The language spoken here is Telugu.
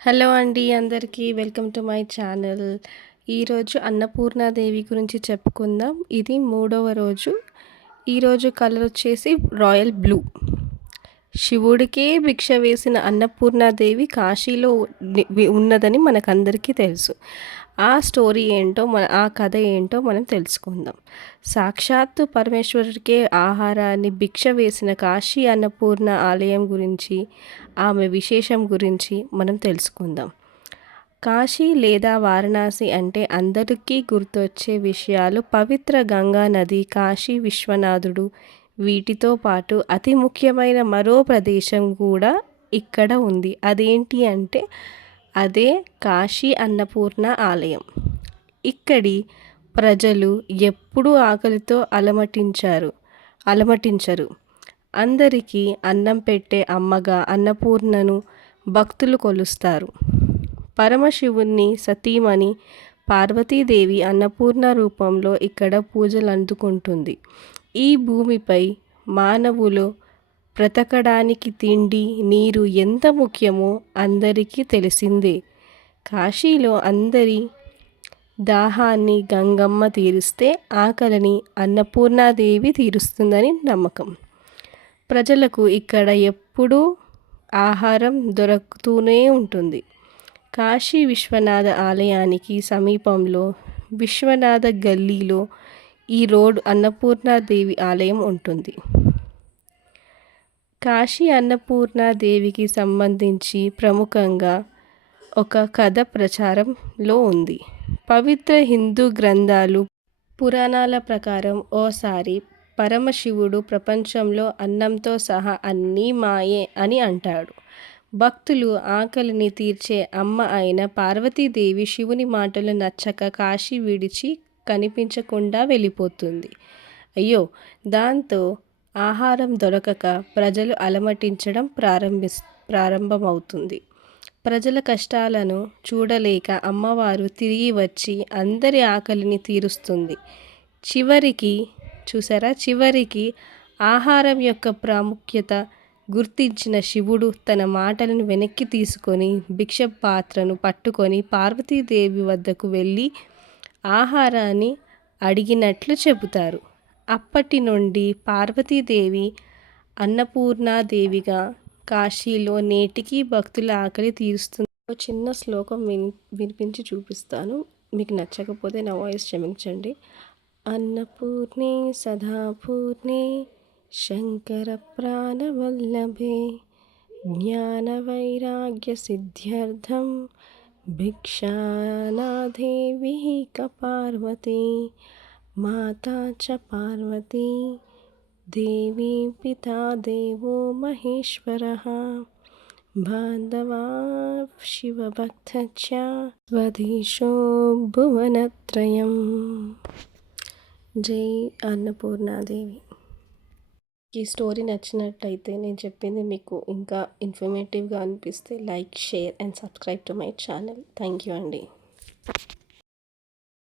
హలో అండి అందరికీ వెల్కమ్ టు మై ఛానల్. ఈరోజు అన్నపూర్ణాదేవి గురించి చెప్పుకుందాం. ఇది మూడవ రోజు. ఈరోజు కలర్ వచ్చేసి రాయల్ బ్లూ. శివుడికే భిక్ష వేసిన అన్నపూర్ణాదేవి కాశీలో ఉన్నదని మనకందరికీ తెలుసు. ఆ స్టోరీ ఏంటో మన ఆ కథ ఏంటో మనం తెలుసుకుందాం. సాక్షాత్తు పరమేశ్వరుడికే ఆహారాన్ని భిక్ష వేసిన కాశీ అన్నపూర్ణ ఆలయం గురించి ఆమె విశేషం గురించి మనం తెలుసుకుందాం. కాశీ లేదా వారణాసి అంటే అందరికీ గుర్తొచ్చే విషయాలు పవిత్ర గంగా నది కాశీ విశ్వనాథుడు వీటితో పాటు అతి ముఖ్యమైన మరో ప్రదేశం కూడా ఇక్కడ ఉంది. అదేంటి అంటే అదే కాశీ అన్నపూర్ణ ఆలయం. ఇక్కడి ప్రజలు ఎప్పుడూ ఆకలితో అలమటించారు అలమటించరు. అందరికీ అన్నం పెట్టే అమ్మగా అన్నపూర్ణను భక్తులు కొలుస్తారు. పరమశివుణ్ణి సతీమణి పార్వతీదేవి అన్నపూర్ణ రూపంలో ఇక్కడ పూజలు అందుకుంటుంది ఈ భూమిపై మానవులు బ్రతకడానికి తిండి నీరు ఎంత ముఖ్యమో అందరికీ తెలిసిందే. కాశీలో అందరి దాహాన్ని గంగమ్మ తీరుస్తే ఆకలిని అన్నపూర్ణాదేవి తీరుస్తుందని నమ్మకం. ప్రజలకు ఇక్కడ ఎప్పుడూ ఆహారం దొరుకుతూనే ఉంటుంది. కాశీ విశ్వనాథ ఆలయానికి సమీపంలో విశ్వనాథ గల్లీలో ఈ రోడ్ అన్నపూర్ణాదేవి ఆలయం ఉంటుంది. కాశీ అన్నపూర్ణ దేవికి సంబంధించి ప్రముఖంగా ఒక కథ ప్రచారంలో ఉంది. పవిత్ర హిందూ గ్రంథాలు పురాణాల ప్రకారం ఓసారి పరమశివుడు ప్రపంచంలో అన్నంతో సహా అన్నీ మాయే అని అంటాడు. భక్తులు ఆకలిని తీర్చే అమ్మ అయిన పార్వతీదేవి శివుని మాటలు నచ్చక కాశీ విడిచి కనిపించకుండా వెళ్ళిపోతుంది. అయ్యో దాంతో ఆహారం దొరకక ప్రజలు అలమటించడం ప్రారంభిస్ ప్రారంభమవుతుంది. ప్రజల కష్టాలను చూడలేక అమ్మవారు తిరిగి వచ్చి అందరి ఆకలిని తీరుస్తుంది. చివరికి చూసారా చివరికి ఆహారం యొక్క ప్రాముఖ్యత గుర్తించిన శివుడు తన మాటలను వెనక్కి తీసుకొని భిక్ష పాత్రను పట్టుకొని పార్వతీదేవి వద్దకు వెళ్ళి ఆహారాన్ని అడిగినట్లు చెబుతారు. అప్పటి నుండి పార్వతీదేవి అన్నపూర్ణాదేవిగా కాశీలో నేటికి భక్తుల ఆకలి తీరుస్తుంది. ఒక చిన్న శ్లోకం విన్ వినిపించి చూపిస్తాను. మీకు నచ్చకపోతే నా వాయిస్ క్షమించండి. అన్నపూర్ణే సదాపూర్ణే శంకర ప్రాణవల్లభే జ్ఞాన వైరాగ్య సిద్ధ్యర్థం భిక్షానాదేవి కపార్వతి माता च पार्वती देवी पिता देवो महेश्वरः बान्धवा शिवभक्तश्च స్వదేశో భువనత్రయం జై అన్నపూర్ణాదేవి ఈ స్టోరీ నచ్చినట్టయితే నేను చెప్పింది మీకు ఇంకా ఇన్ఫర్మేటివ్గా అనిపిస్తే like share and subscribe to my channel thank you అండి